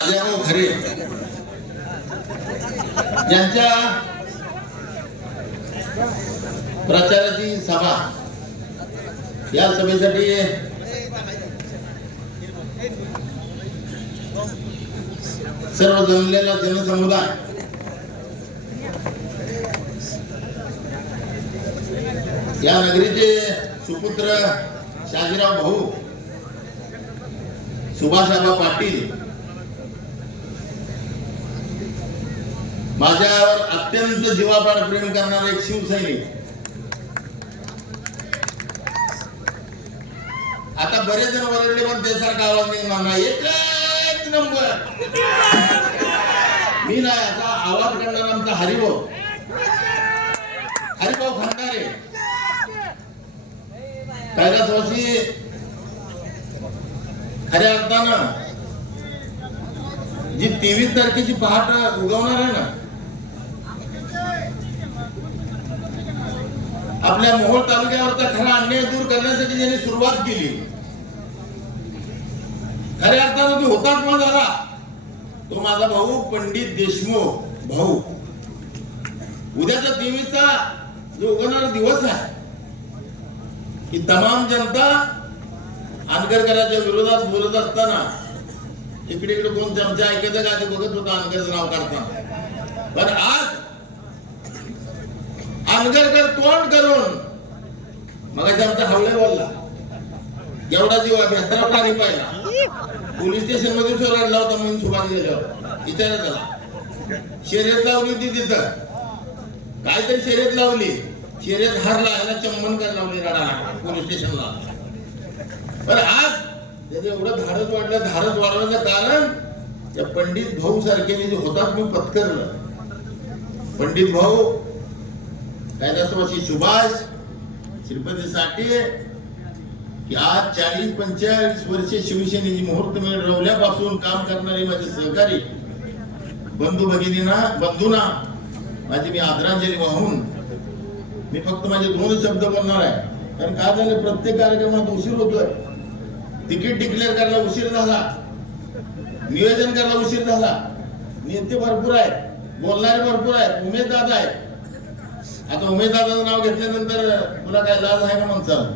राजाभाऊ खरे यांच्या प्रचाराची सभा, या सभेसाठी सर्व जमलेला जनसमुदाय या नगरीचे सुपुत्र शाजीराव भाऊ सुभाषाबा पाटील, माझ्यावर अत्यंत जीवापाड प्रेम करणारा एक शिवसैनिक, आता बरेच जण वरडले पण त्यासारखा आवाज निघणार नाही, एकच नंबर मी नाही असा आवाज करणारा आमचा हरिभाऊ खंडारे, कैलासवासी खऱ्या अर्थानं जी 23 तारखेची पहाट उगवणार आहे ना, आपल्या मोहोळ तालुक्यावरचा खरा अन्याय दूर करण्यासाठी ज्यांनी सुरुवात केली, खऱ्या अर्थानं तो हुतात्मा झाला तो माझा भाऊ पंडित देशमुख भाऊ. उद्याचा 23चा जो उगवणारा दिवस आहे, की तमाम जनता आंदगरकरांच्या विरोधात बोलत असताना इकडे इकडे कोण चमचा ऐकायचं का ते बघत होता आंदगरचं नाव काढताना, पण आज आंदगरकर तोंड करून मग आमचा हवळे बोलला, एवढा जीव भेटला प्राणी पाहिला, पोलीस स्टेशन मध्ये रडला होता म्हणून सुभाष गेल्यावर विचारत झाला, शर्यत लावली होती तिथं, काहीतरी शर्यत लावली, शर्यत हारला, याला चम्मन कर लावली रडाला पोलीस स्टेशनला. पण आज त्याचं एवढं धाडस वाढलं, धाडस वाढवण्याचं कारण त्या पंडित भाऊ सारख्याने जे हुतात्मा पत्करलं, पंडित भाऊ कैलासवासी सुभाष श्रीपती साठे, की आज 40-45 वर्षे शिवसेनेची मुहूर्त रवल्यापासून काम करणारे माझे सहकारी बंधूंना माझी मी आदरांजली वाहून मी फक्त माझे 2 शब्द बोलणार आहे. कारण काय झालं, प्रत्येक कार्यक्रमात उशीर होतोय, तिकीट डिक्लेअर करायला उशीर झाला, नियोजन करायला उशीर झाला, नेते भरपूर आहेत, बोलणारे भरपूर आहेत, उमेद दादा आहेत. आता उमेद दादाचं नाव घेतल्यानंतर तुला काय लाज आहे का म्हणतात,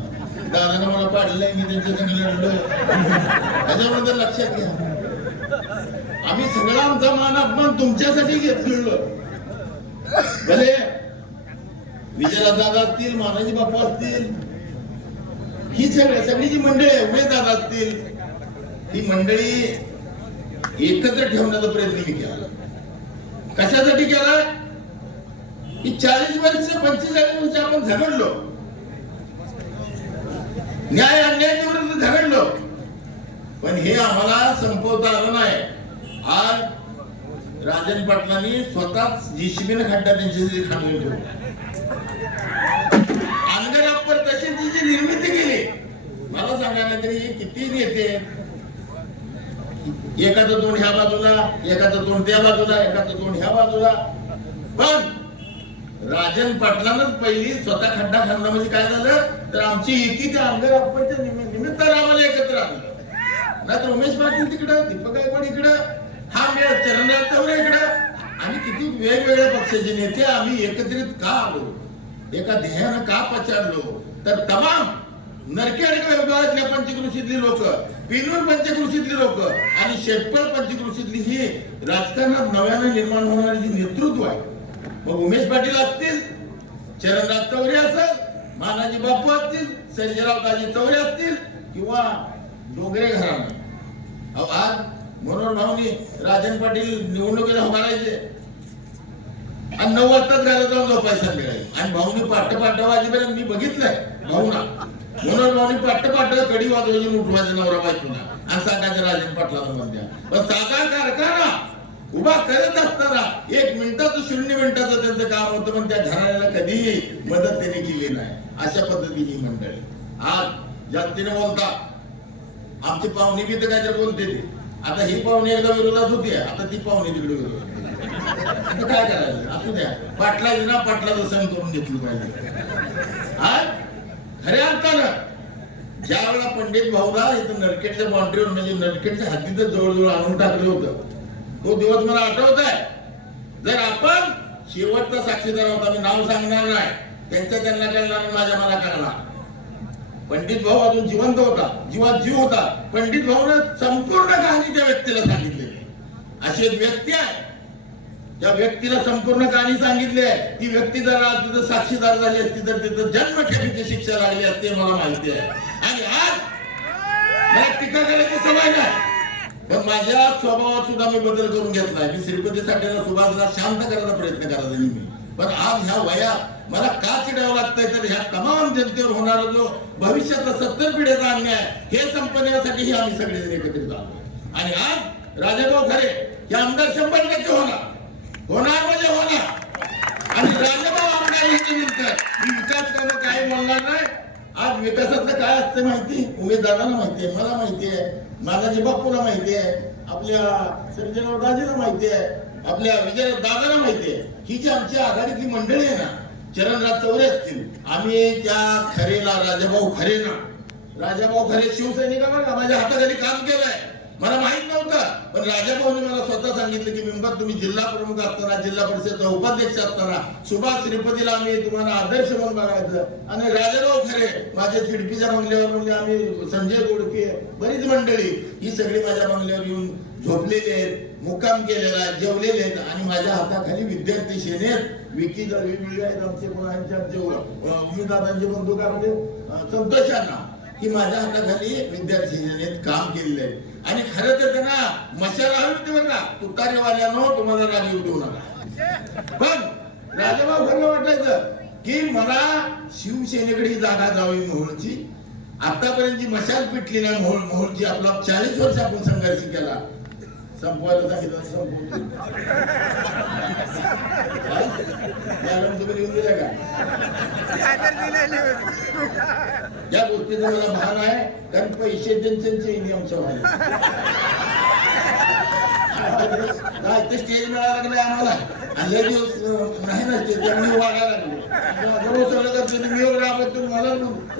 दादाने मला पाडलंय, मी त्यांच्या संग लढलोय, त्याच्याबद्दल लक्षात घ्या. आम्ही सगळा आमचा मान अपमान तुमच्यासाठी घेतलो. भले विजयराज दादा असतील, मानाजी बापू असतील, ही सगळी जी मंडळी उमेद दादा असतील, ही मंडळी एकत्र ठेवण्याचा प्रयत्न मी केला. कशासाठी केला की 40 वर्ष 45 वर्ष आपण झगडलो, न्याय अन्यायाच्या विरुद्ध झगडलो, पण हे आम्हाला संपवता आलं नाही. आज राजन पाटलांनी स्वतःच जीसीबीने खड्डा त्यांच्यासाठी खांदून ठेवला, आंदगरावर तशी निर्मिती केली. मला सांगा ना तरी किती नेते, एकाचं तोंड ह्या बाजूला, एकाचं तोंड त्या बाजूला, एकाचं तोंड ह्या बाजूला, पण राजन पाटलांनाच पहिली स्वतः खड्डा खांदा. म्हणजे काय झालं तर आमची एकी त्या आंदगरावरच्या निमित्तानं आम्हाला एकत्र आलं. नाहीतर उमेश पाटील तिकडं, दीपक गायकवाड इकडं, हा मेळ चरणराज चौरे इकडं, आणि किती वेगवेगळ्या पक्षाचे नेते आम्ही एकत्रित का आलो, एका ध्येयानं का पछाडलो, तर तमाम नरखेड विभागातल्या पंचकृषीतली लोक, पिनूर पंचकृषीतली लोक आणि शेटपळ पंचकृषीतली ही राजकारणात नव्यानं निर्माण होणारी जी नेतृत्व आहे, मग उमेश पाटील असतील, चरणराज चौरे असेल, मानाजी बापू असतील, सर्जेराव काजी चौरे असतील, किंवा डोंगरे घराणं. आज मनोहर भाऊनी राजन पाटील निवडणुकीला उभारायचे आणि 9 वाजताच घरात जाऊन झोपायला मिळाले, आणि भाऊनी पाठ वाजेपर्यंत मी बघितलंय भाऊना, मनोहर भाऊनी पाठ कडी वाजवायची उठवायचं नवरा बायकोला आणि सांगायचं राजन पाटलाला म्हणत्या. पण साधा कारखाना उभा करत असताना 1 मिनिटाचं 0 मिनिटाचं त्यांचं काम होतं, पण त्या घराण्याला कधीही मदत त्यांनी केली नाही. अशा पद्धतीची मंडळी आज जास्तीने बोलता, आमची पाहुणी बी तर काहीतरी बोलते ते. आता ही पाहुणी एकदा विरोधात होती, आता ती पाहुणी तिकडे विरोधात, आता काय करायचं, असू द्या, पाटला विना पाटलाचं सण करून घेतलं पाहिजे. आज खऱ्या अर्थानं ज्या वेळेला पंडित भाऊला इथं नरखेडच्या बाउंड्रीवर म्हणजे नरखेडच्या हद्दीतच जवळजवळ आणून टाकलं होतं, तो दिवस मला आठवत आहे. जर आपण शेवटचा साक्षीदार होता, मी नाव सांगणार नाही, त्यांना कळणार, माझ्या मला कळणार. पंडित भाऊ अजून जिवंत होता, जीवात जीव होता. पंडित भाऊने संपूर्ण कहाणी त्या व्यक्तीला सांगितलेली. अशी एक व्यक्ती आहे, त्या व्यक्तीला संपूर्ण कहाणी सांगितली आहे. ती व्यक्ती जर आज तिथं साक्षीदार झाली असती तर तिथं जन्मठेपीची शिक्षा लागली असते, मला माहिती आहे. आणि आज मला टीका करायची सवय नाही, पण माझ्या स्वभावात सुद्धा मी बदल करून घेतलाय. मी श्रीपतीसाठी सुभाषला शांत करायचा प्रयत्न करायचा नेहमी. पण आज ह्या वयात मला का चिडावं लागतंय, तर ह्या तमाम जनतेवर होणारा जो भविष्याचा 70 पिढ्याचा अन्याय, हे संपवण्यासाठी आम्ही सगळेजण एकत्रित आलो. आणि आज राजाभाऊ खरे हे आमदार 100% होणार म्हणजे होणार. आणि राजाभाऊ आमदार नंतर मी विकास कामं काही बोलणार नाही. आज विकासाचं काय असतं माहिती, उमेदवारांना माहिती आहे, मला माहिती आहे, मानाजी बापूला माहिती आहे, आपल्या संजयराव दाजीला माहिती आहे, आपल्या विजय दादाला माहिती आहे. ही जी आमची आघाडीतली मंडळी आहे ना, चरणराज चौरे असतील, आम्ही त्या खरेला राजाभाऊ खरे शिवसैनिकांना माझ्या हाताखाली काम केलंय. मला माहित नव्हतं, पण राजाभाऊने मला स्वतः सांगितलं की मेंबर तुम्ही जिल्हा प्रमुख असताना, जिल्हा परिषदचा उपाध्यक्ष असताना सुभाष श्रीपतीला आम्ही तुम्हाला आदर्श म्हणून बघायचं. आणि राजाभाऊ खरे माझ्या चिडपीच्या बंगल्यावर, म्हणजे आम्ही संजय गोडके, बरीच मंडळी ही सगळी माझ्या बंगल्यावर येऊन झोपलेले आहेत, मुक्काम केलेला आहे, जेवलेले आहेत. आणि माझ्या हाताखाली विद्यार्थी सेनेत विकी वेगवेगळे आहेत, आमचे उमेदवारांचे बंधू म्हणजे संतोषांना, की माझ्या हाताखाली विद्यार्थी सेनेत काम केलेले आहे. आणि खरं तर त्यांना मशाल हवी होती बघा, तुतारीवाल्यानो तुम्हाला राग येऊ देऊ नका. पण राजाभाऊ खरं वाटायचं की मला शिवसेनेकडे ही जागा जावी मोहोळची. आतापर्यंत जी मशाल पिटली नाही मोहोळची, आपला 40 वर्ष आपण संघर्ष केला, संपवायला सांगितलं संपवतो. तुम्ही लिहून दिल्या का? या गोष्टीचं मला भान आहे, कारण पैसे त्यांचे नियम ते स्टेज मिळायला लागले आम्हाला, आणि लय दिवस नाही ना स्टेज, त्यामुळे वाढायला लागले. सगळं करतो मी वगैरे आपण तुम्हाला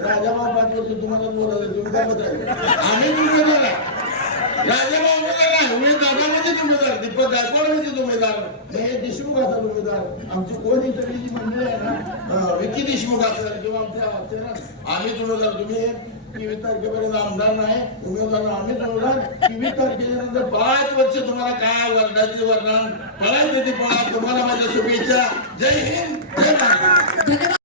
राजाभाऊ 5 वर्ष तुम्हाला बोलायला, तुम्ही काय बदलायला आम्ही उमेदवार आहे. राजाभाऊ उमेदवार आहे, उमेदवार म्हणजे उमेदवार, दीपक गायकवाड म्हणजे उमेदवार, हे देशमुख असेल उमेदवार, आमची कोणी सगळी जी मंडळी आहे ना, विकी देशमुख असेल किंवा आमच्या आम्ही उमेदवार. तुम्ही 23 तारखेपर्यंत आमदार नाही, उमेदवार आम्हीच होणार. 23 तारखेनंतर 5 वर्ष तुम्हाला काय वर्णाचे वर्णन पळायचं ते पळा. तुम्हाला माझ्या शुभेच्छा. जय हिंद, जय महाराष्ट्र.